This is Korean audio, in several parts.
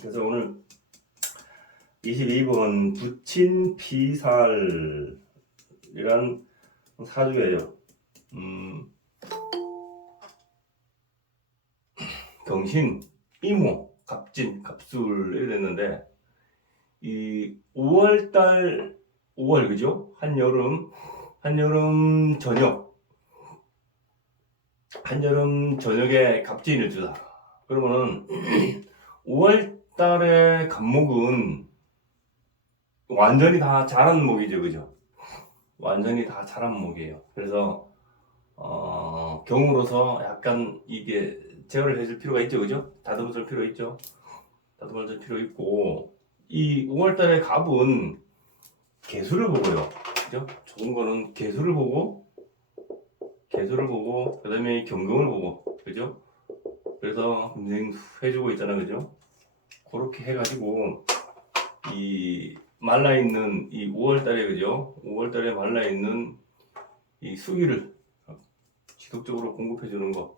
그래서 오늘 22번 부친피살이란 사주예요. 경신, 이모, 갑진, 갑술 이래 됐는데 이 5월달 5월 그죠? 한여름 저녁에 갑진을 주다. 그러면은 5월달에 갑목은 완전히 다 자란 목이죠, 그죠? 완전히 다 자란 목이에요. 그래서 경우로서 약간 이게 제어를 해줄 필요가 있죠, 그죠? 다듬어줄 필요 있죠. 다듬어줄 필요 있고, 이 5월달에 갑은 개수를 보고요, 그죠? 좋은 거는 개수를 보고, 그 다음에 경금을 보고, 그죠? 그래서 해주고 있잖아, 그죠? 그렇게 해가지고 이 말라있는 이 5월달에 그죠? 5월달에 말라있는 이 수기를 지속적으로 공급해주는 거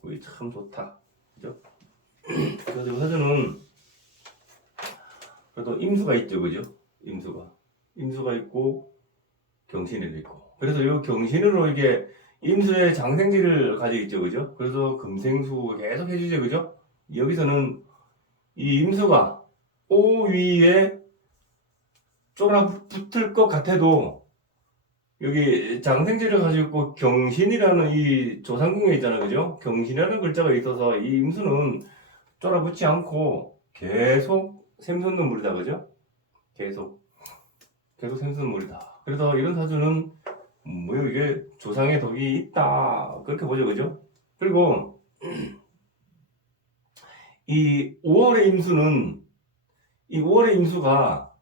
그게 참 좋다, 그죠? 그래서 이 사주는 그래도 임수가 있죠, 그죠? 임수가 있고 경신에도 있고, 그래서 이 경신으로 이게 임수의 장생지를 가지고 있죠, 그죠? 그래서 금생수 계속 해주죠, 그죠? 여기서는 이 임수가 O 위에 쫄아붙을 것 같아도 여기 장생지를 가지고 있고 경신이라는 이 조상궁에 있잖아요, 그죠? 경신이라는 글자가 있어서 이 임수는 쫄아붙지 않고 계속 샘솟는 물이다, 그죠? 계속 샘솟는 물이다. 그래서 이런 사주는 뭐 이게 조상의 덕이 있다 그렇게 보죠, 그죠? 그리고 이 5월의 임수가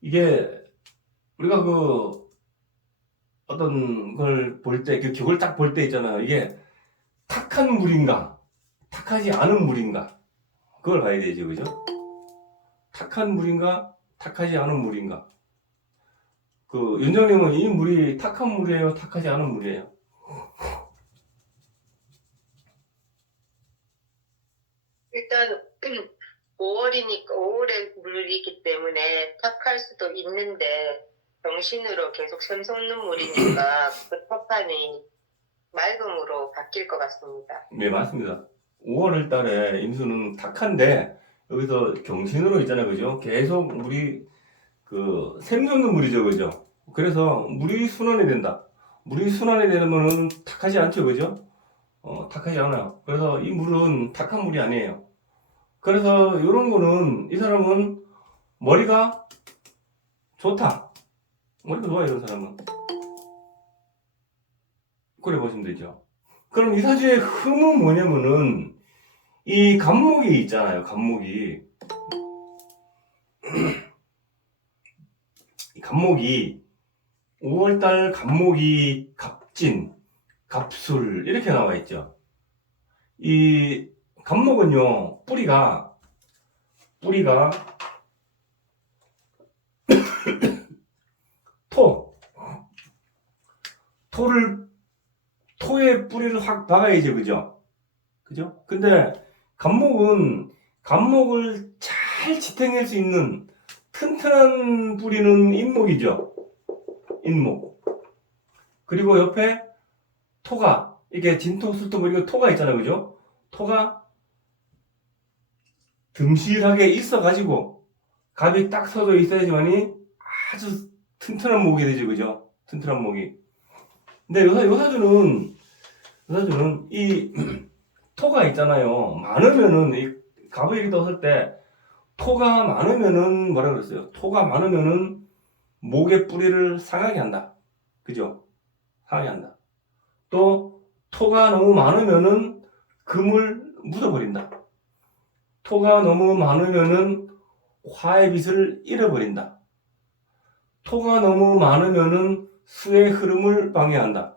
이게 우리가 그 어떤 걸 볼 때, 그 격을 딱 볼 때 있잖아요. 이게 탁한 물인가, 탁하지 않은 물인가, 그걸 봐야 되죠, 그죠? 탁한 물인가, 탁하지 않은 물인가. 그 윤정님은 이 물이 탁한 물이에요, 탁하지 않은 물이에요? 일단 5월의 물이기 때문에 탁할 수도 있는데 병신으로 계속 샘솟는 물이니까 그 탁함이 맑음으로 바뀔 것 같습니다. 네, 맞습니다. 5월 달에 임수는 탁한데 여기서 경신으로 있잖아요, 그죠? 계속 물이 그 샘솟는 물이죠, 그죠? 그래서 물이 순환이 된다. 물이 순환이 되면은 탁하지 않죠, 그죠? 탁하지 않아요. 그래서 이 물은 탁한 물이 아니에요. 그래서 이런 거는 이 사람은 머리가 좋다. 머리가 좋아요, 이런 사람은. 그래 보시면 되죠. 그럼 이 사주의 흠은 뭐냐면은 이 갑목이 있잖아요, 갑목이. 갑목이 5월달 갑목이 갑진, 갑술 이렇게 나와 있죠. 이 갑목은요, 뿌리가 토에 뿌리를 확 박아야죠, 그죠? 근데 갑목을 잘 지탱할 수 있는 튼튼한 뿌리는 인목이죠. 인목. 그리고 옆에 토가, 이게 진토, 술토, 뭐 이거 토가 있잖아요, 그죠? 토가 듬실하게 있어가지고 갑이 딱 서져 있어야지만이 아주 튼튼한 목이 되죠, 그죠? 튼튼한 목이. 근데 요 사주는 이 토가 있잖아요. 많으면은 이 갑을 이렇게 떴을 때 토가 많으면은 뭐라 그랬어요? 토가 많으면은 목의 뿌리를 상하게 한다. 그죠? 상하게 한다. 또 토가 너무 많으면은 금을 묻어버린다. 토가 너무 많으면은 화의 빛을 잃어버린다. 토가 너무 많으면은 수의 흐름을 방해한다.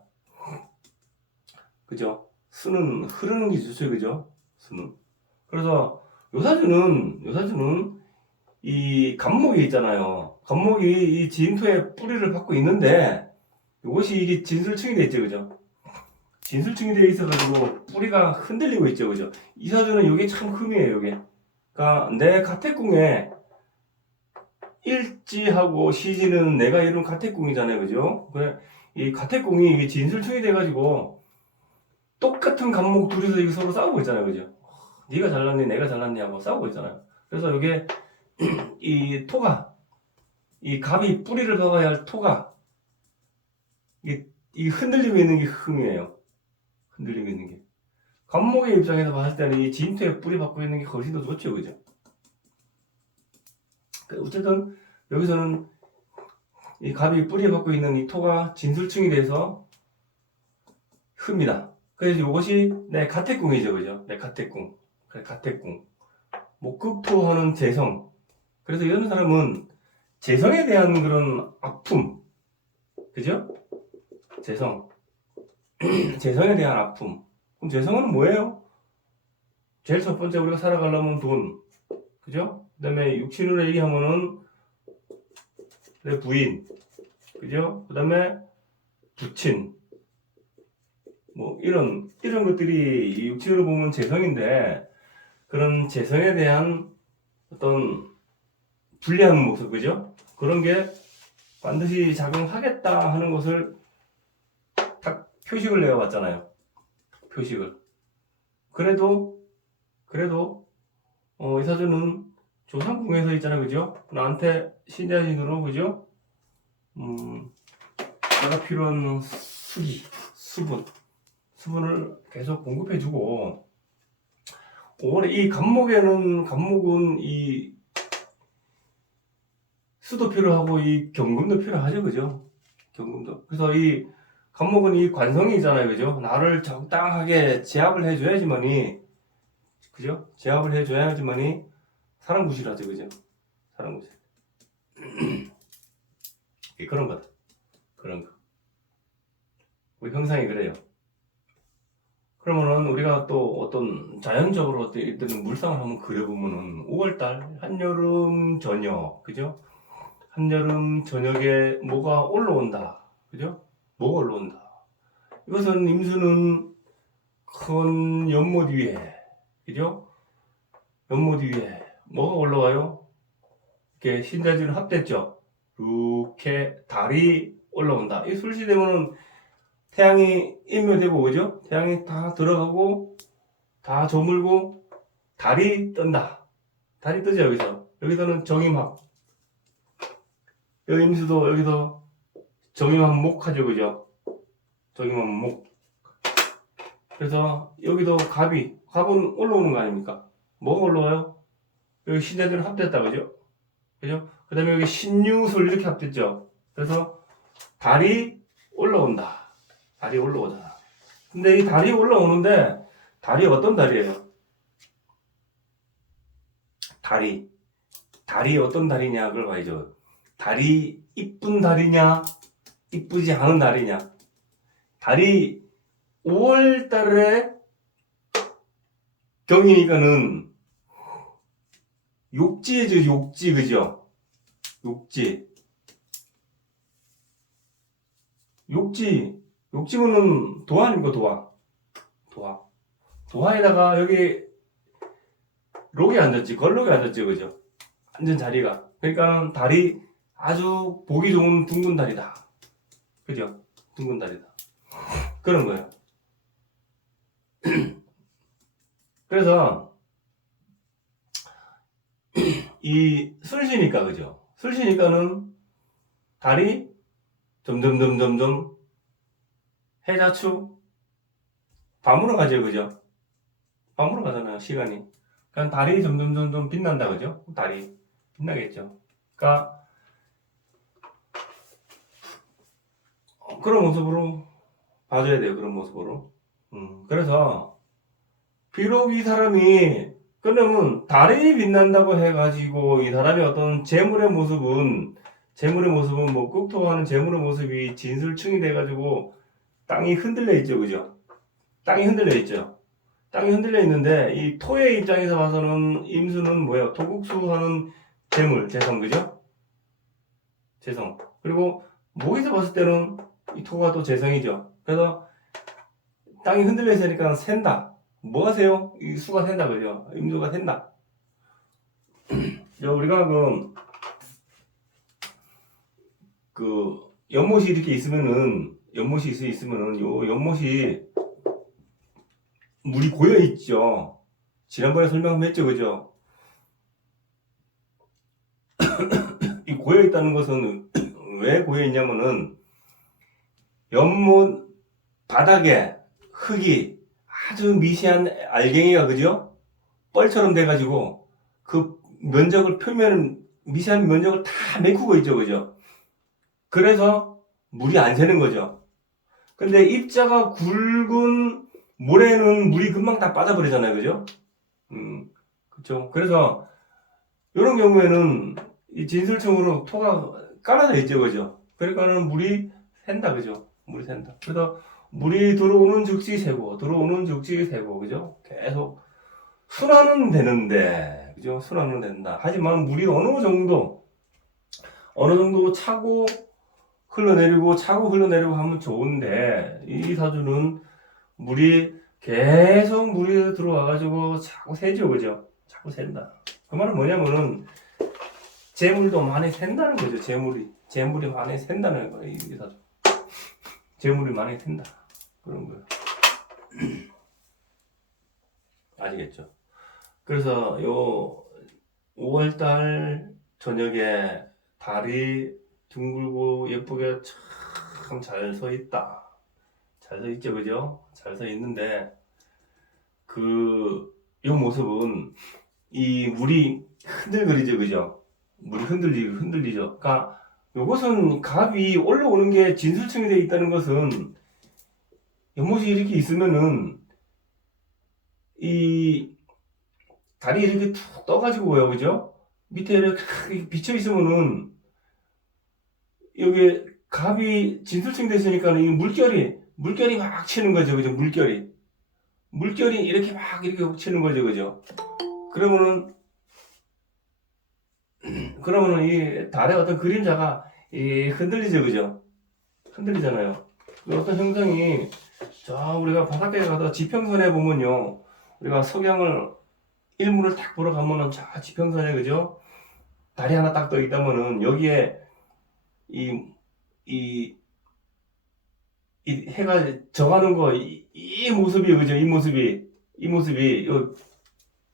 그죠? 수는 흐르는 게 좋죠, 그죠? 수는. 그래서 요사주는 이 갑목이 있잖아요. 갑목이 이 진토에 뿌리를 받고 있는데 이것이 이게 진술층이 돼 있죠, 그죠? 진술층이 돼 있어가지고 뿌리가 흔들리고 있죠, 그죠? 이 사주는 이게 참 흠이에요, 이게. 그러니까 내 가택궁에 일지하고 시지는 내가 이룬 가택궁이잖아요, 그죠? 그래, 이 가택궁이 이게 진술충이 돼가지고 똑같은 간목 둘이서 이거 서로 싸우고 있잖아요, 그죠? 네가 잘났니, 내가 잘났니 하고 싸우고 있잖아요. 그래서 이게 이 토가, 이 갑이 뿌리를 박아야 할 토가 이 흔들리고 있는 게 흠이에요. 흔들리고 있는 게. 간목의 입장에서 봤을 때는 이 진토에 뿌리 박고 있는 게 훨씬 더 좋죠, 그죠? 어쨌든 여기서는 이 갑이 뿌리 박고 있는 이 토가 진술충이 돼서 흠이다. 그래서 이것이 내 가택궁이죠, 그죠? 내 가택궁. 그래, 가택궁. 목극토하는 재성. 그래서 이런 사람은 재성에 대한 그런 아픔, 그죠? 재성. 재성에 대한 아픔. 그럼 재성은 뭐예요? 제일 첫 번째 우리가 살아가려면 돈, 그죠? 그 다음에 육신으로 얘기하면은 내 부인, 그죠? 그 다음에 부친, 뭐 이런 것들이 이 육신으로 보면 재성인데 그런 재성에 대한 어떤 불리한 모습, 그죠? 그런 게 반드시 작용하겠다 하는 것을 딱 표식을 내어봤잖아요. 표식을. 그래도 이 사주는 조상궁에서 있잖아요, 그죠? 나한테 신자신으로, 그죠? 내가 필요한 수분을 계속 공급해주고, 올해 이 간목은 이 수도 필요하고 이 경금도 필요하죠, 그죠? 경금도. 그래서 이 간목은 이 관성이잖아요, 그죠? 나를 적당하게 제압을 해줘야지만이, 그죠? 제압을 해줘야지만이 사람 구실하죠, 그죠? 사람 구실. 그런 거다. 그런 거. 우리 형상이 그래요. 그러면은 우리가 또 어떤 자연적으로 어떤 물상을 한번 그려보면은 5월달 한여름 저녁, 그죠? 한여름 저녁에 뭐가 올라온다, 그죠? 뭐가 올라온다. 이것은 임수는 큰 연못 위에, 그죠? 연못 위에 뭐가 올라와요? 이렇게 신자지는 합됐죠? 이렇게 달이 올라온다. 이 술시 되면은 태양이 인묘되고, 그죠? 태양이 다 들어가고 다 저물고 달이 뜬다. 달이 뜨죠, 여기서. 여기서는 정임합. 여기 임수도 여기서 정임합 목하죠, 그죠? 정임합 목. 그래서 여기도 갑은 올라오는 거 아닙니까? 뭐가 올라와요? 여기 신자들은 합됐다, 그죠? 그죠? 그 다음에 여기 신유술 이렇게 합됐죠? 그래서 달이 올라온다. 달이 올라오잖아. 근데 이 달이 올라오는데, 달이 어떤 달이에요? 달이 어떤 달이냐, 그걸 봐야죠. 달이 이쁜 달이냐, 이쁘지 않은 달이냐. 달이 5월 달에 경이니까는 욕지죠, 욕지, 그죠? 욕지면은 도화 아닙니까, 도화에다가 여기 록이 앉았지, 걸록이 앉았지, 그죠? 앉은 자리가. 그러니까 달이 아주 보기 좋은 둥근 달이다. 그죠? 둥근 달이다. 그런 거예요. 그래서 이 술시니까, 그죠? 술시니까는 달이 점점 해자축 밤으로 가죠, 그죠? 밤으로 가잖아요, 시간이. 그러니까 달이 점점 빛난다, 그죠? 달이 빛나겠죠. 그러니까 그런 모습으로 봐줘야 돼요, 그런 모습으로. 그래서 비록 이 사람이 그러면 달이 빛난다고 해가지고 이 사람의 어떤 재물의 모습은 뭐 꾹토하는 재물의 모습이 진술충이 돼가지고 땅이 흔들려 있죠, 그죠? 땅이 흔들려 있죠. 땅이 흔들려 있는데 이 토의 입장에서 봐서는 임수는 뭐예요? 토국수하는 재성, 그죠? 재성. 그리고 목에서 봤을 때는 이 토가 또 재성이죠. 그래서 땅이 흔들려 있으니까 샌다. 뭐가 세요? 이 수가 샌다, 그죠? 임수가 샌다. 우리가 그 연못이 이렇게 있으면은 요 연못이 물이 고여 있죠. 지난번에 설명했죠, 그죠? 이 고여 있다는 것은 왜 고여 있냐면은 연못 바닥에 흙이 아주 미세한 알갱이가 그죠? 뻘처럼 돼가지고 그 면적을 미세한 면적을 다 메꾸고 있죠, 그죠? 그래서 물이 안 새는 거죠. 근데 입자가 굵은 모래는 물이 금방 다 빠져버리잖아요, 그죠? 그렇죠. 그래서 이런 경우에는 이 진설층으로 토가 깔아져 있죠, 그죠? 그러니까는 물이 샌다, 그죠? 물이 샌다. 그래서 물이 들어오는 즉시 새고, 들어오는 즉시 새고, 그죠? 계속 순환은 되는데, 그죠? 순환은 된다. 하지만 물이 어느 정도 차고 차고 흘러내리고 하면 좋은데, 이 사주는 계속 물이 들어와가지고 자꾸 새죠, 그죠? 자꾸 샌다. 그 말은 뭐냐면은, 재물도 많이 샌다는 거죠, 재물이 많이 샌다는 거예요, 이 사주. 재물이 많이 샌다. 그런 거예요. 아시겠죠? 그래서 요 5월달 저녁에 달이 둥글고 예쁘게 참 잘 서 있다. 잘 서 있죠, 그죠? 잘 서 있는데 요 모습은 이 물이 흔들거리죠, 그죠? 물이 흔들리죠. 그러니까 요것은 갑이 올라오는 게 진술층이 되어 있다는 것은 연못이 이렇게 있으면은 이 달이 이렇게 툭 떠가지고요, 그죠? 밑에 이렇게 비쳐 있으면은 여기 갑이 진술층 됐으니까 이 물결이 막 치는 거죠, 그죠? 물결이 이렇게 막 이렇게 치는 거죠, 그죠? 그러면은 이 달의 어떤 그림자가 흔들리죠, 그죠? 흔들리잖아요. 그 어떤 형상이 우리가 바닷가에 가서 지평선에 보면요, 우리가 일문을 딱 보러 가면은 지평선에 그죠? 달이 하나 딱 떠 있다면은 여기에 이, 이 해가 져가는 이 모습이 그죠? 이 모습이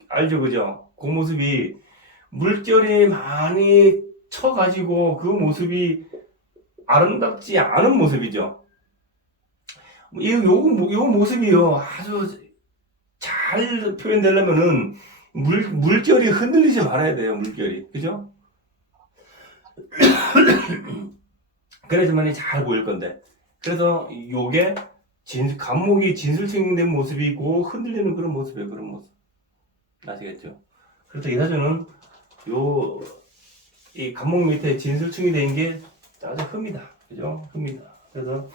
알죠, 그죠? 그 모습이 물결이 많이 쳐가지고 그 모습이 아름답지 않은 모습이죠. 요 모습이요 아주 잘 표현되려면은 물결이 흔들리지 말아야 돼요, 물결이. 그죠? 그래야지만이 잘 보일 건데. 그래서 요게 간목이 진술층된 모습이고 흔들리는 그런 모습이에요, 그런 모습. 아시겠죠? 그래서 이 사주는 이 간목 밑에 진술층이 된 게 아주 흡니다. 그죠? 흡니다. 그래서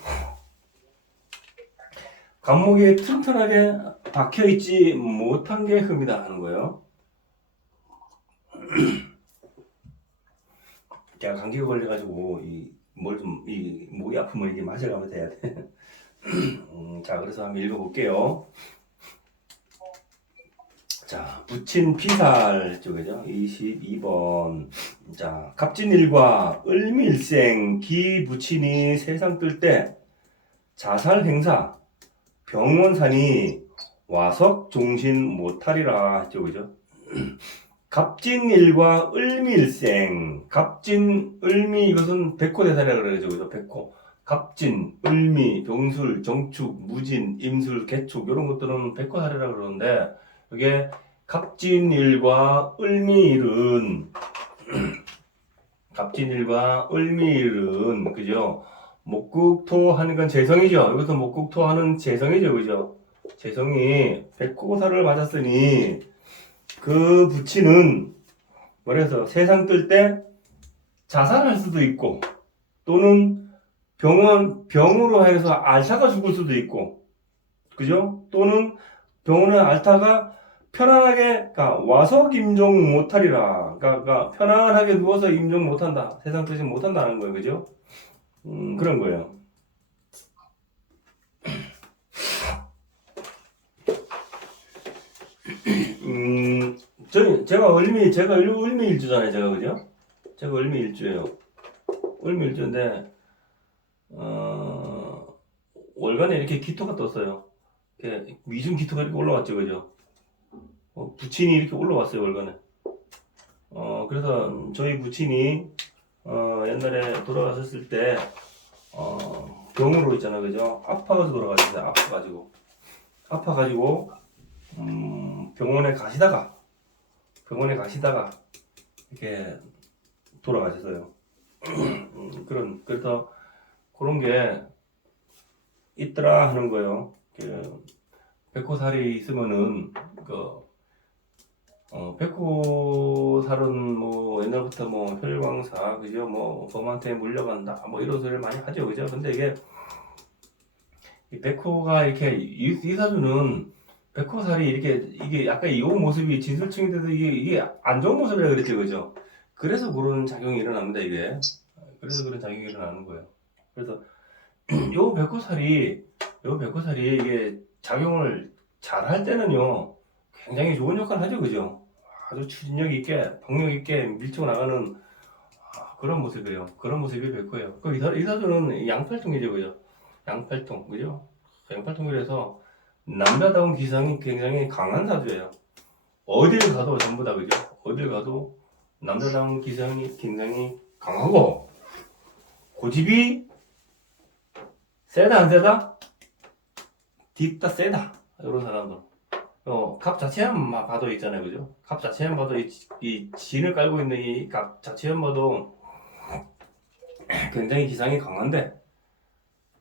간목이 튼튼하게 박혀있지 못한 게 흡니다 하는 거예요. 제가 감기가 걸려가지고 이 목이 아프면 이게 마셔가면서 해야 돼. 자, 그래서 한번 읽어볼게요. 자, 부친 피살 쪽이죠. 22번. 자, 갑진일과 을미일생 기부친이 세상 뜰 때 자살 행사 병원산이 와석 종신 못하리라 했죠, 그죠? 갑진일과 을미일생, 갑진, 을미 이것은 백호대사라고 그러죠, 그죠? 백호. 갑진, 을미, 병술, 정축, 무진, 임술, 개축 이런 것들은 백호사례라고 그러는데 이게 갑진일과 을미일은 그죠? 목국토 하는 건 재성이죠. 이것도 목국토 하는 재성이죠, 그죠? 재성이 백호사를 맞았으니 그 부친은 그래서 세상 뜰 때 자살할 수도 있고 또는 병으로 해서 알타가 죽을 수도 있고 그죠? 또는 병원에 알타가 편안하게 와석 임종 못하리라. 그러니까 편안하게 누워서 임종 못한다. 세상 뜻이 못한다는 거예요, 그죠? 그런 거예요. 제가 을미일주잖아요, 제가, 그죠? 제가 을미일주예요. 을미일주인데, 월간에 이렇게 기토가 떴어요. 이렇게 미중 기토가 이렇게 올라왔죠, 그죠? 부친이 이렇게 올라왔어요, 월간에. 그래서 저희 부친이, 옛날에 돌아가셨을 때, 병으로 있잖아요, 그죠? 아파가지고 돌아가셨어요, 아파가지고, 병원에 가시다가, 이렇게 돌아가셨어요. 그래서 그런 게 있더라 하는 거예요. 백호살이 있으면은, 백호살은 뭐 옛날부터 뭐 혈광사, 그죠? 뭐 범한테 물려간다, 뭐 이런 소리를 많이 하죠, 그죠? 근데 이게 이 백호가 이렇게 이 사주는 백호살이 이게 약간 이 모습이 진술층인데도 이게 안 좋은 모습이라 그랬죠, 그죠? 그래서 그런 작용이 일어납니다, 이게. 그래서 그런 작용이 일어나는 거예요. 그래서 요 백호살이 이게 작용을 잘 할 때는요, 굉장히 좋은 역할을 하죠, 그죠? 아주 추진력 있게, 박력 있게 밀치고 나가는 그런 모습이에요. 그런 모습이 백호예요. 이 사주는 양팔통이죠, 그죠? 양팔통, 그죠? 양팔통이라서 남자다운 기상이 굉장히 강한 사주예요. 어딜 가도 전부 다, 그죠? 어딜 가도 남자다운 기상이 굉장히 강하고, 고집이 세다 안 세다? 딥다 세다. 이런 사람들. 갑 자체만 봐도 있잖아요, 그죠? 갑 자체만 봐도 이 진을 깔고 있는 이 갑 자체만 봐도 굉장히 기상이 강한데,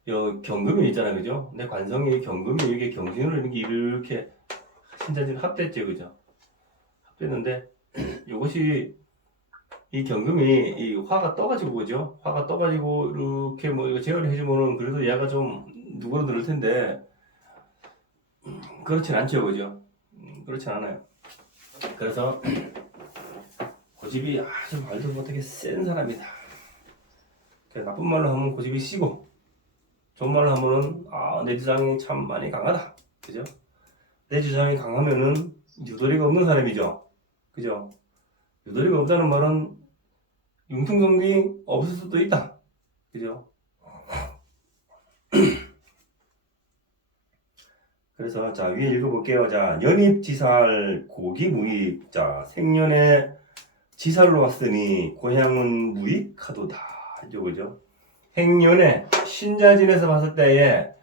경금이 있잖아요, 그죠? 내 관성이 경금이 이게 경신으로 이렇게 신자진 합됐죠, 그죠? 합됐는데 이것이 이 경금이 이 화가 떠가지고, 그죠? 화가 떠가지고 이렇게 뭐 이거 제어를 해주면은 그래도 얘가 좀 누그러들 텐데 그렇진 않죠, 그죠? 그렇진 않아요. 그래서 고집이 아주 말도 못하게 센 사람이다. 나쁜 말로 하면 고집이 시고, 좋은 말로 하면은 내 주장이 참 많이 강하다, 그죠? 내 주장이 강하면은 유도리가 없는 사람이죠, 그죠? 유도리가 없다는 말은 융통성이 없을 수도 있다, 그죠? 그래서 자, 위에 읽어볼게요. 자, 연입지살 고기무익. 자, 생년에 지살로 왔으니 고향은 무익하도다, 그죠? 행년에 신자진에서 봤을 때에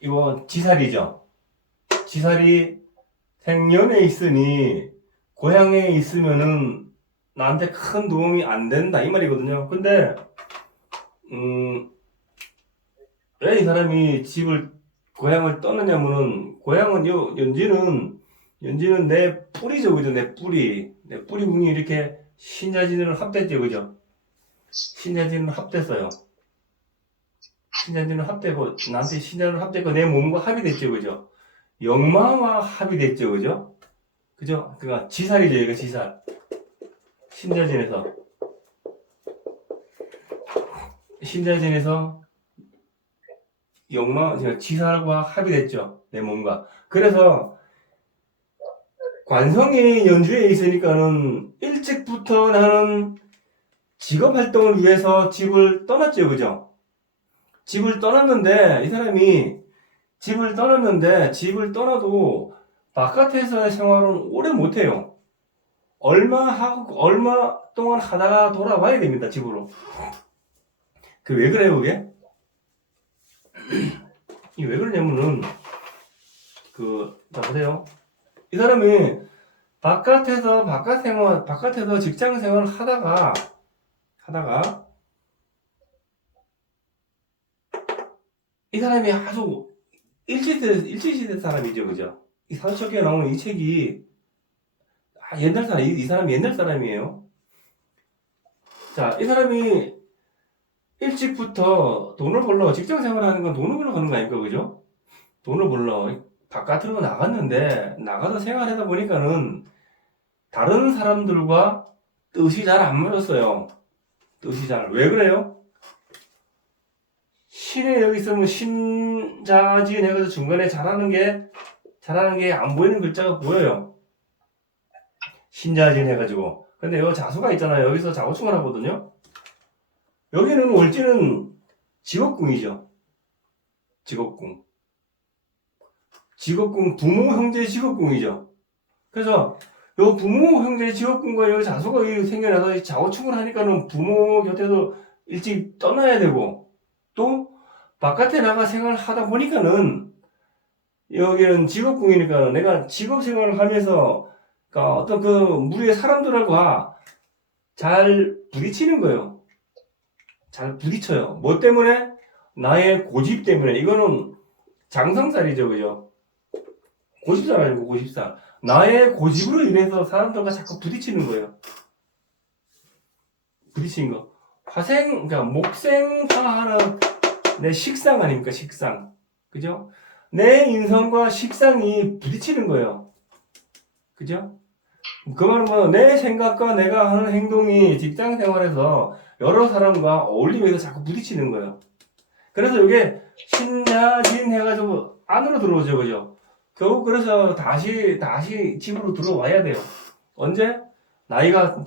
이거 지살이죠. 지살이 생년에 있으니 고향에 있으면은 나한테 큰 도움이 안 된다, 이 말이거든요. 근데 왜 이 사람이 고향을 떠느냐면은, 고향은 연지는 내 뿌리죠, 그죠? 내 뿌리군이 이렇게 신자진으로 합됐죠, 그죠? 신자진으로 합됐어요. 신자진으로 합되고, 나한테 신자진으로 합되고, 내 몸과 합이 됐죠, 그죠? 역마와 합이 됐죠, 그죠? 그죠? 그니까 지살이죠, 이거 지살. 신자진에서 지살과 합이 됐죠, 내 몸과. 그래서 관성이 연주에 있으니까는 일찍부터 나는 직업 활동을 위해서 집을 떠났죠, 그죠? 집을 떠났는데, 이 사람이 집을 떠나도 바깥에서의 생활은 오래 못해요. 얼마 동안 하다가 돌아와야 됩니다, 집으로. 왜 그래요, 그게? 이게 왜 그러냐면은, 자, 보세요. 이 사람이 바깥에서 직장 생활을 하다가, 이 사람이 아주 일제시대 사람이죠, 그죠? 이 사주첩기에 나오는 이 책이, 옛날 사람, 이 사람이 옛날 사람이에요. 자, 이 사람이 일찍부터 돈을 벌러, 직장 생활하는 건 돈을 벌러 가는 거 아닙니까, 그죠? 돈을 벌러 바깥으로 나가서 생활하다 보니까는 다른 사람들과 뜻이 잘 안 맞았어요. 왜 그래요? 신에 여기 있으면 신자진 해가지고 중간에 잘하는 게 잘하는 게 안 보이는 글자가 보여요. 신자진 해가지고. 근데 요 자수가 있잖아요. 여기서 자오충을 하거든요. 여기는 월지는 직업궁이죠. 직업궁. 직업궁, 부모, 형제 직업궁이죠. 그래서 요 부모, 형제 직업궁과 요 자수가 생겨나서 이 자오충을 하니까는 부모 곁에서 일찍 떠나야 되고 또 바깥에 나가 생활을 하다 보니까는 여기는 직업궁이니까 내가 직업 생활을 하면서 그러니까 어떤 그 무리의 사람들과 잘 부딪히는 거예요. 잘 부딪혀요. 뭐 때문에? 나의 고집 때문에. 이거는 장성살이죠, 그죠? 고집살 아니고 고집살. 나의 고집으로 인해서 사람들과 자꾸 부딪히는 거예요. 부딪히는 거. 화생, 그러니까 목생화하는 내 식상 아닙니까? 식상. 그죠? 내 인성과 식상이 부딪히는 거예요. 그죠? 그 말은 뭐, 내 생각과 내가 하는 행동이 직장 생활에서 여러 사람과 어울리면서 자꾸 부딪히는 거예요. 그래서 이게 신자진 해가지고 안으로 들어오죠, 그죠? 결국 그래서 다시 집으로 들어와야 돼요. 언제? 나이가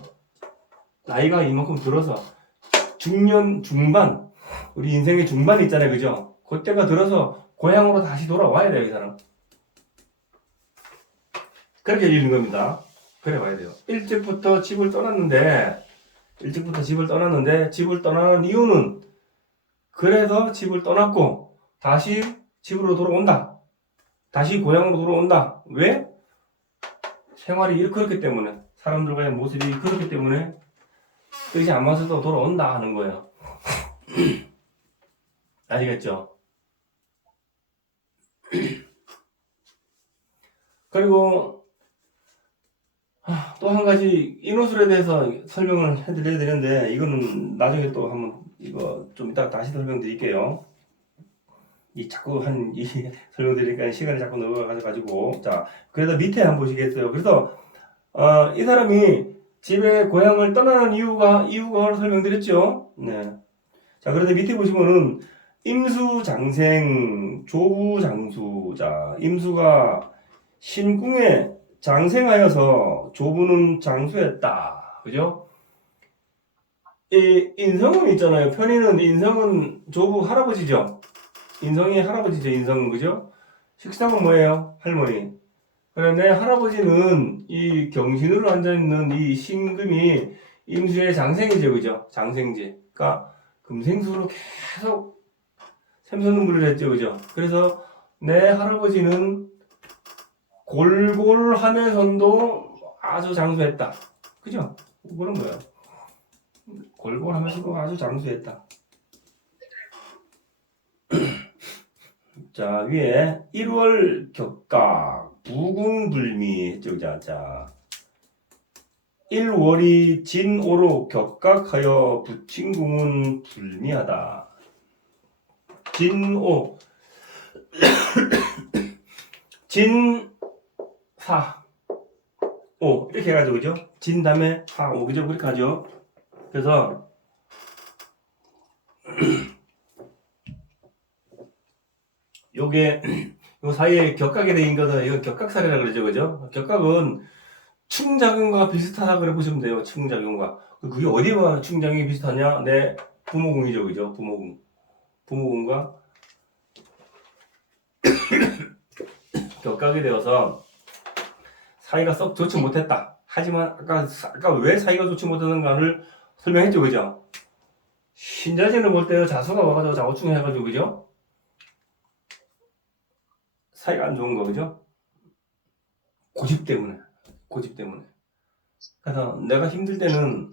이만큼 들어서 중년 중반, 우리 인생의 중반 있잖아요, 그죠? 그때가 들어서 고향으로 다시 돌아와야 돼요, 이 사람. 그렇게 읽는 겁니다. 그래 봐야 돼요. 일찍부터 집을 떠났는데 집을 떠나는 이유는 그래서 집을 떠났고 다시 집으로 돌아온다. 다시 고향으로 돌아온다. 왜? 생활이 그렇기 때문에 사람들과의 모습이 그렇기 때문에 뜻이 안 맞아서 돌아온다 하는 거예요. 아시겠죠? 그리고 또 한 가지 인호술에 대해서 설명을 해드려야 되는데 이거는 나중에 또 한번 이거 좀 이따 다시 설명드릴게요. 이 설명드리니까 시간이 자꾸 넘어가가지고 자 그래서 밑에 한번 보시겠어요. 그래서 이 사람이 집에 고향을 떠나는 이유가 설명드렸죠. 네. 자 그런데 밑에 보시면은 임수장생 조부장수. 자 임수가 신궁에 장생하여서 조부는 장수했다. 그죠? 이 인성은 있잖아요. 편인은 인성은 조부 할아버지죠. 인성이 할아버지죠. 인성은 그죠? 식상은 뭐예요? 할머니. 그런데 할아버지는 이 경신으로 앉아있는 이 신금이 임수의 장생이죠. 그죠? 장생지. 그러니까 금생수로 계속 샘솟는물을 했죠. 그죠? 그래서 내 할아버지는 골골하면서도 아주 장수했다. 그죠? 그런 거예요. 골골하면서도 아주 장수했다. 자, 위에 1월 격각, 부궁불미, 자, 1월이 진오로 격각하여 부친궁은 불미하다. 진오, 진사, 오, 이렇게 해가지고, 그죠? 진 다음에 사, 오, 그죠? 그렇게 하죠. 그래서, 요게, 요 사이에 격각에 대인 것은, 이건 격각살이라고 그러죠. 그죠? 격각은 충작용과 비슷하다 그래 보시면 돼요. 충작용과. 그게 어디와 충작용이 비슷하냐? 내 부모궁이죠. 그죠? 부모궁. 부모궁과 격각이 되어서 사이가 썩 좋지 못했다. 하지만 아까 왜 사이가 좋지 못했는가를 설명했죠. 그죠? 신자진을 볼 때 자수가 와가지고 자오충 해가지고 그죠? 사이가 안 좋은 거 그죠? 고집 때문에. 그래서 내가 힘들 때는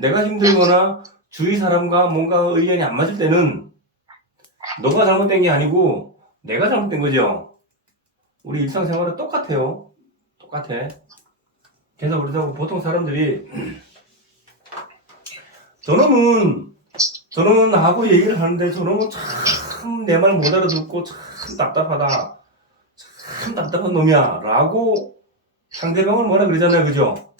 내가 힘들거나 주위 사람과 뭔가 의견이 안 맞을 때는 너가 잘못된 게 아니고 내가 잘못된 거죠. 우리 일상생활은 똑같아요. 똑같아. 그래서 그래서 보통 사람들이 저놈은 나하고 얘기를 하는데 저놈은 참 내 말 못 알아듣고 참 답답하다. 참 답답한 놈이야. 라고 상대방을 뭐라 그러잖아요. 그죠?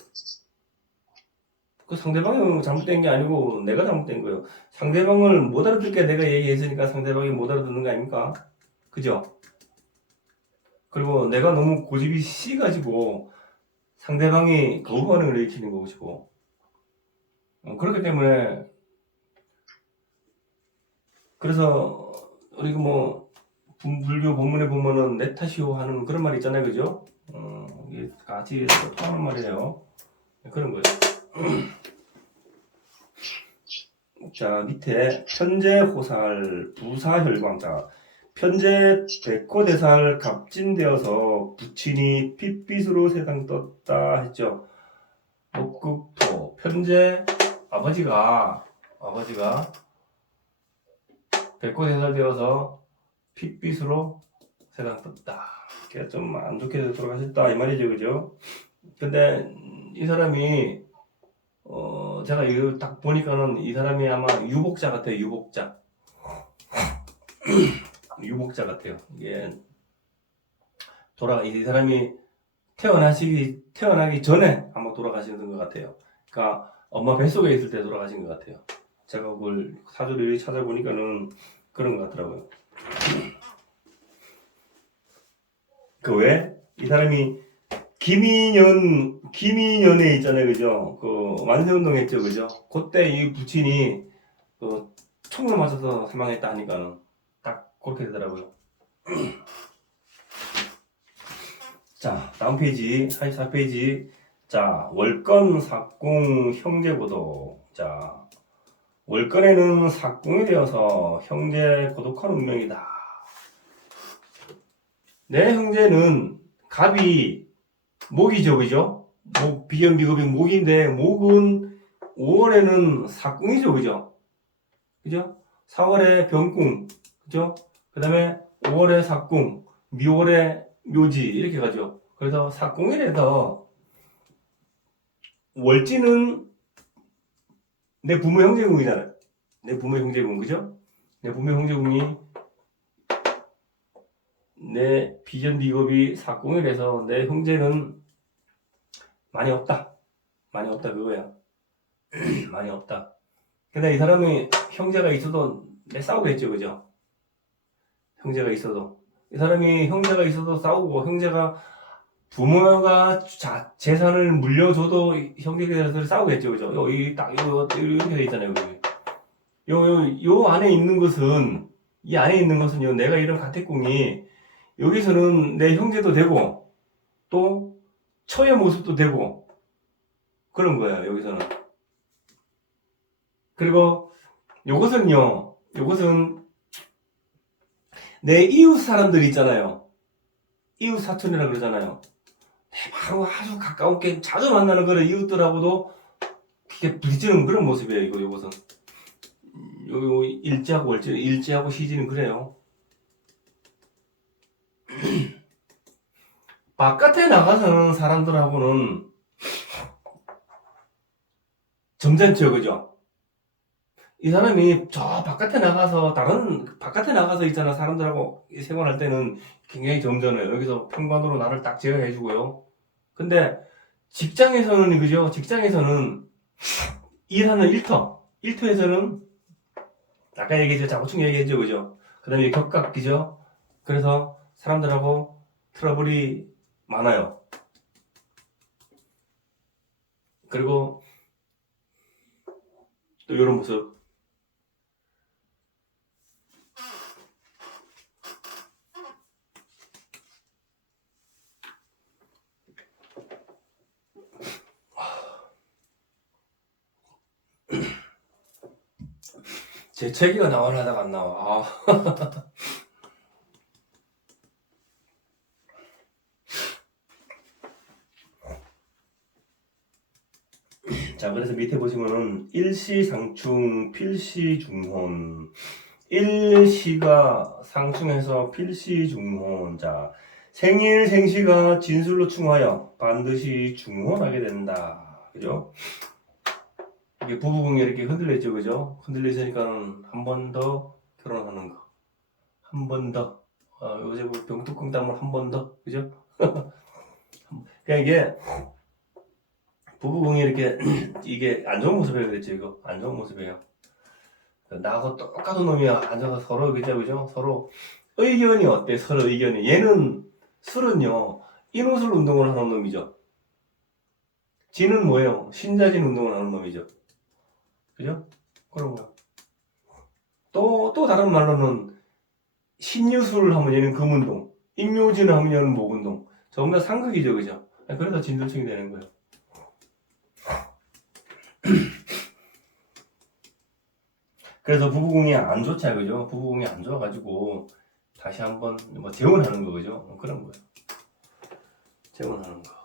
그 상대방이 잘못된 게 아니고 내가 잘못된 거예요. 상대방을 못 알아듣게 내가 얘기했으니까 상대방이 못 알아듣는 거 아닙니까? 그죠? 그리고 내가 너무 고집이 씨가지고 상대방이 거부 반응을 일으키는 것이고, 그렇기 때문에, 그래서 우리 뭐 불교 본문에 보면은 내 탓이요 하는 그런 말 있잖아요, 그죠? 이게 같이 통하는 말이에요. 그런 거예요. 자, 밑에 편제호살 부사혈광자, 편제 백호대살 갑진되어서 부친이 핏빛으로 세상 떴다 했죠. 목국토 편제 아버지가 백호대살 되어서 핏빛으로 세상 떴다. 그게 좀 안 좋게 돌아가셨다 이 말이죠, 그죠? 근데 이 사람이 제가 이거 딱 보니까는 이 사람이 아마 유복자 같아요, 유복자 같아요. 이게 이 사람이 태어나기 전에 아마 돌아가시는 것 같아요. 그러니까 엄마 뱃속에 있을 때 돌아가신 것 같아요. 제가 그걸 사주를 찾아보니까는 그런 것 같더라고요. 그 왜? 이 사람이 김인년에 있잖아요, 그죠? 그 만세운동 했죠, 그죠? 그때 이 부친이 그 총을 맞아서 사망했다 하니까는 딱 그렇게 되더라고요. 자, 다음 페이지, 44페이지. 자, 월건 삭궁 형제고도. 자, 월건에는 삭궁이 되어서 형제 고독한 운명이다. 내 형제는 갑이 목이죠, 그죠? 비견비급이 목인데, 목은 5월에는 삭궁이죠, 그죠? 그죠? 4월에 병궁, 그죠? 그 다음에 5월에 삭궁, 미월에 묘지, 이렇게 가죠. 그래서 삭궁이라서, 월지는 내 부모 형제궁이잖아요. 내 부모 형제궁, 그죠? 내 부모 형제궁이 내 비견비급이 삭궁이라서 내 형제는 많이 없다. 많이 없다, 그거야. 많이 없다. 근데 이 사람이 형제가 있어도 내 싸우겠죠, 그죠? 형제가 있어도. 이 사람이 형제가 있어도 싸우고, 형제가 부모가 재산을 물려줘도 형제들끼리 싸우겠죠, 그죠? 이렇게 돼 있잖아요, 여기. 요 안에 있는 것은, 이 안에 있는 것은요, 내가 이런 가택궁이, 여기서는 내 형제도 되고, 또, 처의 모습도 되고, 그런 거예요, 여기서는. 그리고, 요것은 내 이웃 사람들 있잖아요. 이웃 사촌이라 그러잖아요. 바로 아주 가까운게 자주 만나는 그런 이웃들하고도 이렇게 부딪히는 그런 모습이에요. 요것은. 요 일제하고 시지는 그래요. 바깥에 나가서는 사람들하고는 점잖죠, 그죠? 이 사람이 저 바깥에 나가서 있잖아, 사람들하고 생활할 때는 굉장히 점잖아요. 여기서 평관으로 나를 딱 제어해주고요. 근데 직장에서는, 그죠? 직장에서는 일하는 일터에서는 아까 얘기했죠, 자고충 얘기했죠, 그죠? 그 다음에 격각이죠. 그래서 사람들하고 트러블이 많아요. 그리고 또 이런 모습. 재채기가 나오려 하다가 안 나와. 자, 그래서 밑에 보시면은 일시상충, 필시중혼. 일시가 상충해서 필시중혼. 자, 생일생시가 진술로 충하여 반드시 중혼하게 된다. 그죠? 이게 부부궁이 이렇게 흔들렸죠, 그죠? 흔들리니까는 한 번 더 결혼하는 거. 한 번 더. 요새 뭐 병뚜껑 따면 한 번 더. 그죠? 그러니까 이게 부부궁이 이렇게 이게 안 좋은 모습이에요, 그랬죠, 이거. 안 좋은 모습이에요. 나하고 똑같은 놈이 앉아서 서로, 그죠? 서로 의견이 어때? 서로 의견이. 얘는 술은요, 인후술 운동을 하는 놈이죠. 진은 뭐예요? 신자진 운동을 하는 놈이죠. 그죠? 그런 거요. 또 다른 말로는 신유술 하면 얘는 금운동, 임묘진을 하면 얘는 목운동. 전부 다 상극이죠, 그죠? 그래서 진술층이 되는 거예요. 그래서 부부궁이 안 좋죠, 그죠? 부부궁이 안 좋아가지고 다시 한번 뭐 재혼하는 거, 그죠? 그런 거예요. 재혼하는 거.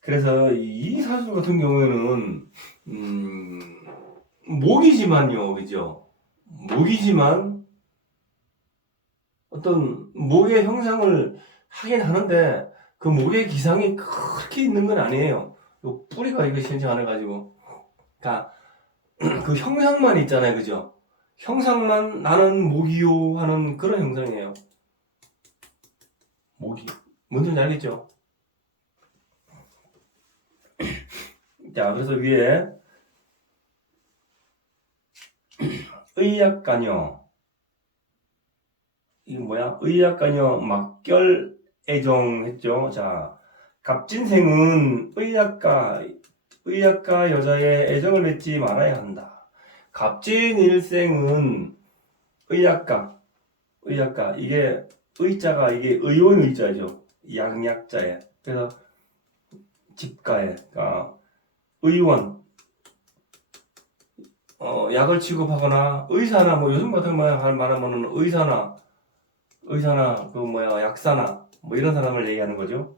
그래서 이 사주 같은 경우에는 목이지만요, 그죠? 목이지만 어떤 목의 형상을 하긴 하는데 그 목의 기상이 그렇게 있는 건 아니에요. 요 뿌리가 이거 신청 안 해가지고, 그러니까 그 형상만 있잖아요, 그죠? 형상만 나는 목이요 하는 그런 형상이에요. 목이 뭔지 알겠죠? 자, 그래서 위에 의약간여, 이게 뭐야? 의약간여 막결 애정 했죠. 자, 갑진생은 의약가 여자의 애정을 맺지 말아야 한다. 갑진일생은 의약가 이게 의자가 이게 의원 의자죠. 양약자에. 그래서 집가에, 그러니까 의원, 약을 취급하거나 의사나 뭐 요즘 같은 거 말하면은 의사나 그 뭐야 약사나 뭐 이런 사람을 얘기하는 거죠.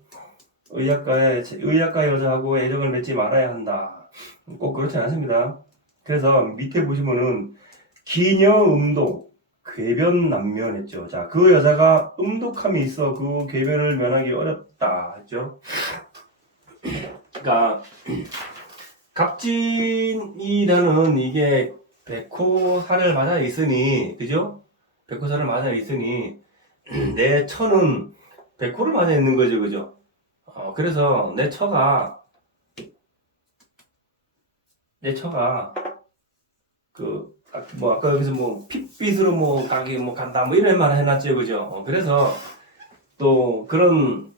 의학과 여자하고 애정을 맺지 말아야 한다. 꼭 그렇지 않습니다. 그래서 밑에 보시면은 기녀음독 궤변 난면했죠. 자, 그 여자가 음독함이 있어 그 궤변을 면하기 어렵다 했죠. 그러니까 갑진이라는 이게 백호살을 맞아 있으니, 그죠? 백호살을 맞아 있으니 내 처는 백호를 맞아 있는 거죠, 그죠? 그래서 내 처가 뭐 아까 여기서 뭐 핏빛으로 뭐 가기 뭐 간다 뭐 이런 말 해놨죠, 그죠? 그래서 또 그런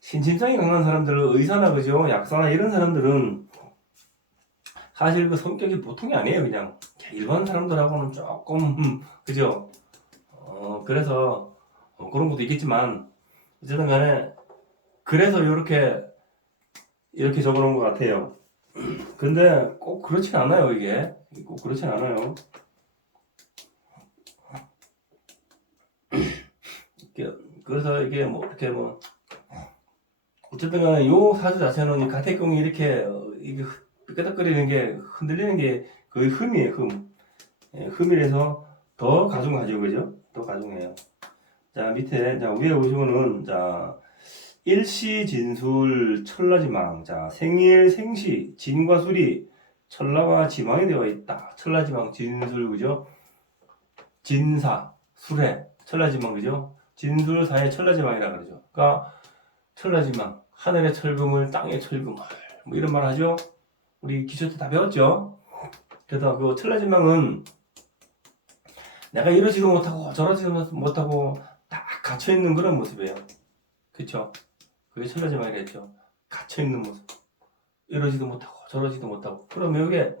신심성이 강한 사람들은 의사나 그죠, 약사나 이런 사람들은 사실 그 성격이 보통이 아니에요. 그냥 일반 사람들하고는 조금 그죠? 그래서 그런 것도 있겠지만 어쨌든 간에 그래서 이렇게 적어놓은 것 같아요. 근데 꼭 그렇진 않아요. 이게 꼭 그렇진 않아요. 그래서 이게 뭐 이렇게 뭐 어쨌든 간에 요 사주 자체는 이 가택경이 이렇게 이게 끄덕거리는 게 흔들리는 게 거의 흠이에요. 흠이라서 더 가중하죠, 그죠? 더 가중해요. 자, 밑에 자 위에 보시면은 자 일시 진술 천라지망. 자, 생일 생시 진과 술이 천라와 지망이 되어 있다. 천라지망 진술, 그죠? 진사 술해 천라지망, 그죠? 진술사의 천라지망이라 그러죠. 그러니까 천라지망 하늘의 철금을 땅의 철금을 뭐 이런 말 하죠. 우리 기초 때 다 배웠죠. 그래서 그 천라지망은 내가 이러지도 못하고 저러지도 못하고 딱 갇혀 있는 그런 모습이에요. 그쵸? 그게 천라지망이랬죠. 갇혀 있는 모습. 이러지도 못하고 저러지도 못하고. 그러면 이게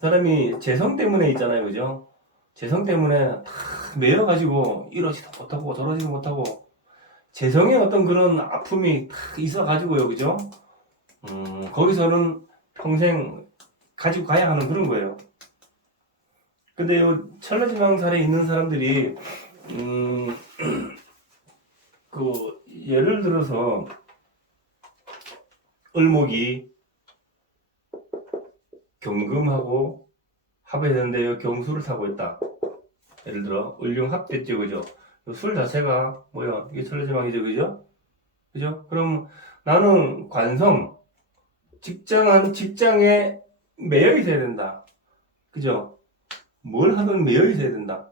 사람이 재성 때문에 있잖아요, 그죠? 재성 때문에 다 매여가지고 이러지도 못하고 저러지도 못하고 재성의 어떤 그런 아픔이 딱 있어가지고요, 그죠? 거기서는 평생 가지고 가야 하는 그런 거예요. 근데 요 천라지망살에 있는 사람들이 그 예를 들어서 을목이 경금하고 합해졌는데 경수를 타고 있다. 예를 들어 을룡 합됐죠, 그죠? 술 자체가 뭐야? 이게 천라지망이죠, 그죠? 그죠? 그럼 나는 관성 직장에 매여 있어야 된다, 그죠? 뭘 하든 매여 있어야 된다.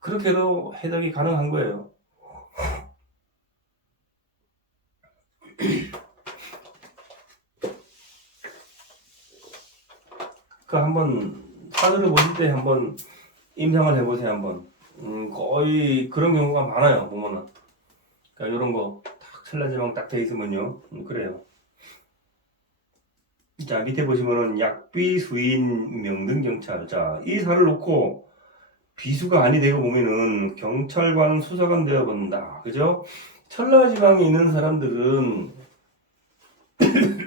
그렇게도 해석이 가능한 거예요. 그 한번 사주를 보실 때 한번 임상을 해보세요 한번. 거의 그런 경우가 많아요 보면은. 그러니까 이런 거 딱 찰나지방 딱 돼 있으면요. 그래요. 자 밑에 보시면은 약비 수인 명등 경찰. 자 이 사를 놓고 비수가 아니 되고 보면은 경찰관 수사관 되어 본다. 그죠? 천라지방에 있는 사람들은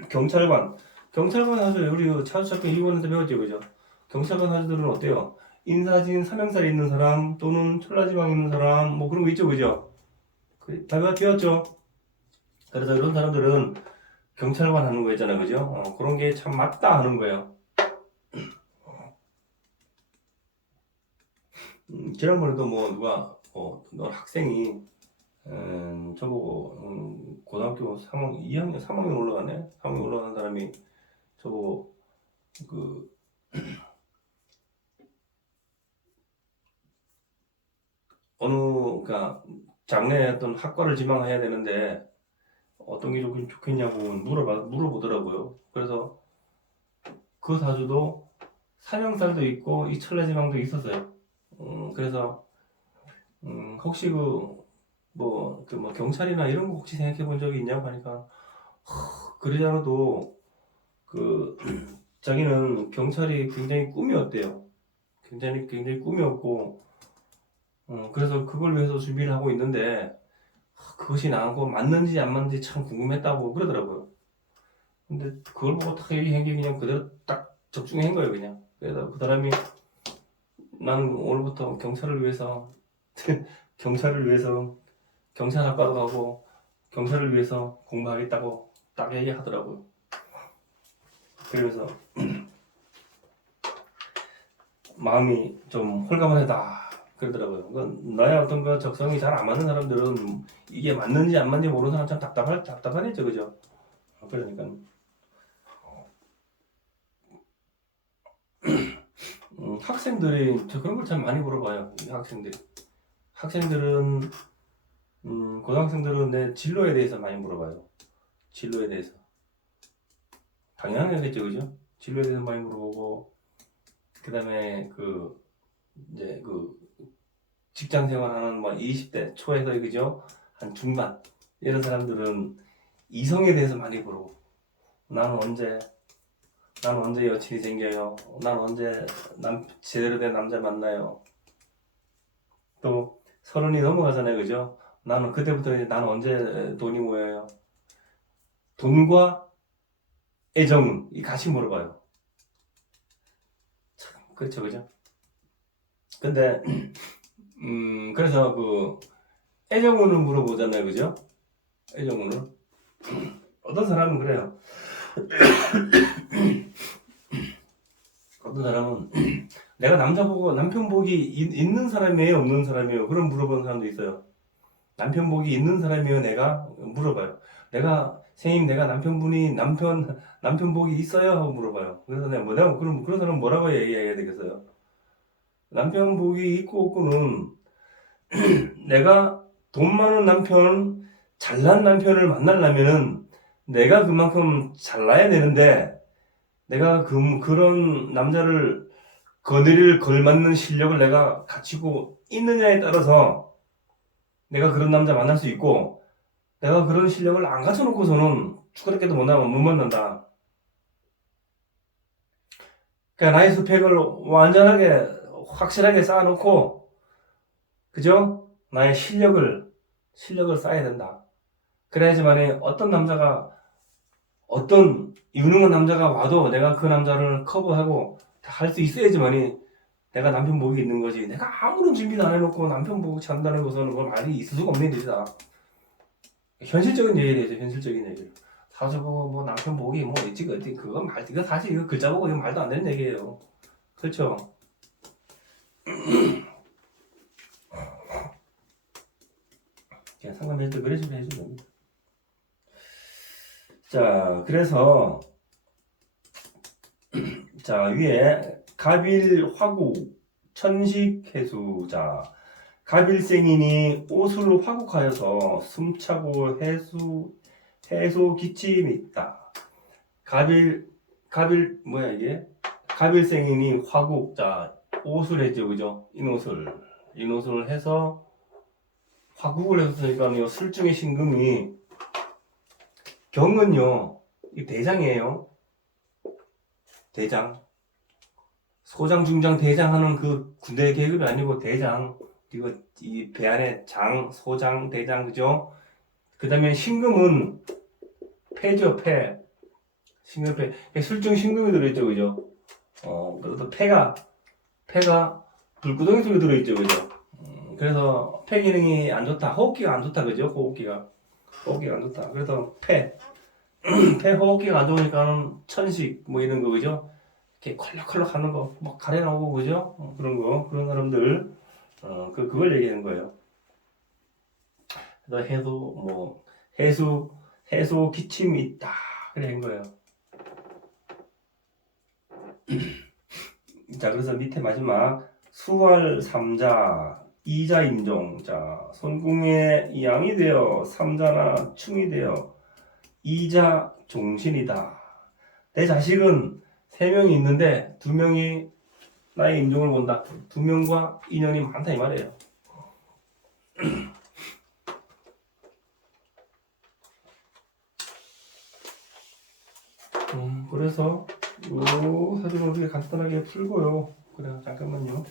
경찰관 사주 우리 차수작품 2번에서 배웠죠 그죠? 경찰관 사주들은 어때요? 인사진 삼형살에 있는 사람 또는 천라지방에 있는 사람 뭐 그런 거 있죠 그죠? 다 배웠죠? 그래서 이런 사람들은 경찰관 하는 거 있잖아요 그죠? 그런 게 참 맞다 하는 거예요. 지난번에도 뭐 누가 너 학생이 저보고 고등학교 3학 2학년 3학년 올라가네 3학년 올라가는 사람이 저보고 그 그러니까 장래 어떤 학과를 지망해야 되는데 어떤 게 좋겠냐고 물어보더라고요. 그래서 그 사주도 삼형살도 있고 이 천라지방도 있었어요. 그래서 혹시 뭐 경찰이나 이런 거 혹시 생각해 본 적이 있냐고 하니까 그러지 않아도 그 자기는 경찰이 굉장히 꿈이었대요. 굉장히 꿈이었고 그래서 그걸 위해서 준비를 하고 있는데 그것이 나하고 맞는지 안 맞는지 참 궁금했다고 그러더라고요. 근데 그걸 보고 딱 얘기한 게 그냥 그대로 딱 적중한 거예요 그냥. 그래서 그 사람이 나는 오늘부터 경찰을 위해서 경찰을 위해서 경찰학과도 가고 경찰을 위해서 공부하겠다고 딱 얘기하더라고요. 그러면서 마음이 좀 홀가분하다 그러더라고요. 나의 어떤 그 적성이 잘 안 맞는 사람들은 이게 맞는지 안 맞는지 모르는 사람 참 답답하겠죠 그죠? 그러니까 학생들이 저 그런 걸 참 많이 물어봐요. 이 학생들은 고등학생들은 내 진로에 대해서 많이 물어봐요. 진로에 대해서 당연하겠죠 그죠? 진로에 대해서 많이 물어보고 그다음에 이제 직장 생활하는 뭐 20대 초에서 그죠? 한 중반 이런 사람들은 이성에 대해서 많이 물어보고 나는 언제 여친이 생겨요? 난 언제 제대로 된 남자 만나요? 또 서른이 넘어가잖아요, 그죠? 그때부터 이제 나는 언제 돈이 모여요? 돈과 애정은 이 같이 물어봐요. 참 그렇죠, 그죠? 근데 그래서 애정운을 물어보잖아요, 그죠? 애정운을 어떤 사람은 그래요. 어떤 사람은 내가 남편 복이 있는 사람이에요, 없는 사람이에요? 그런 물어보는 사람도 있어요. 남편 복이 있는 사람이에요, 내가 물어봐요. 선생님, 내가 남편 복이 있어요? 하고 물어봐요. 그래서 내가 그럼 그런 사람 뭐라고 얘기해야 되겠어요? 남편 복이 있고 없고는 내가 돈 많은 남편, 잘난 남편을 만나려면은 내가 그만큼 잘나야 되는데 내가 그런 남자를 거느릴 걸맞는 실력을 내가 갖추고 있느냐에 따라서 내가 그런 남자 만날 수 있고 내가 그런 실력을 안 갖춰놓고서는 축구롭게도 못 만난다. 그러니까 나의 스펙을 완전하게 확실하게 쌓아놓고 그죠? 나의 실력을 쌓아야 된다. 그래야지만이 어떤 유능한 남자가 와도 내가 그 남자를 커버하고 할 수 있어야지만이 내가 남편 복이 있는 거지. 내가 아무런 준비도 안 해놓고 남편 복 찬다는 것은 그건 말이 있을 수가 없는 일이다. 현실적인 얘기를 해야죠. 현실적인 얘기를. 사실 뭐 남편 복이 뭐 있지 그건 이거 사실 이거 글자 보고 이거 말도 안 되는 얘기예요. 그렇죠? 그냥 상담할 때 그래 좀 해주면 됩니다. 자, 그래서 자 위에 갑일 화구 천식해수. 자 갑일생이니 옷을 화국하여서 숨차고 해소 기침이 있다. 갑일 뭐야 이게? 갑일생이니 화국, 자, 옷을 했죠, 그죠? 인옷을 해서 화국을 했으니까요, 술중의 신금이 경은요, 이 대장이에요. 대장. 소장, 중장, 대장 하는 그 군대 계급이 아니고 대장. 이거 이 배 안에 장, 소장, 대장, 그죠? 그 다음에 신금은 폐죠, 폐. 신금, 폐. 술중 신금이 들어있죠, 그죠? 그래서 폐가 불구덩이 속에 들어있죠, 그죠? 그래서 폐 기능이 안 좋다. 호흡기가 안 좋다, 그죠? 호흡기가 안 좋다. 그래서 폐 호흡기가 안 좋으니까는 천식, 뭐 이런 거, 그죠? 이렇게 컬럭컬럭 하는 거, 막 가래 나오고, 그죠? 그런 사람들, 그걸 얘기하는 거예요. 그래서 해수 기침이 있다. 그래 한 거예요. 자, 그래서 밑에 마지막, 수월 삼자, 이자 임종, 자, 손궁에 양이 되어, 삼자나 충이 되어, 이자 종신이다. 내 자식은 3명이 있는데 2명이 나의 임종을 본다. 2명과 인연이 많다 이 말이에요. 그래서 요 사진을 어떻게 간단하게 풀고요. 그래 잠깐만요.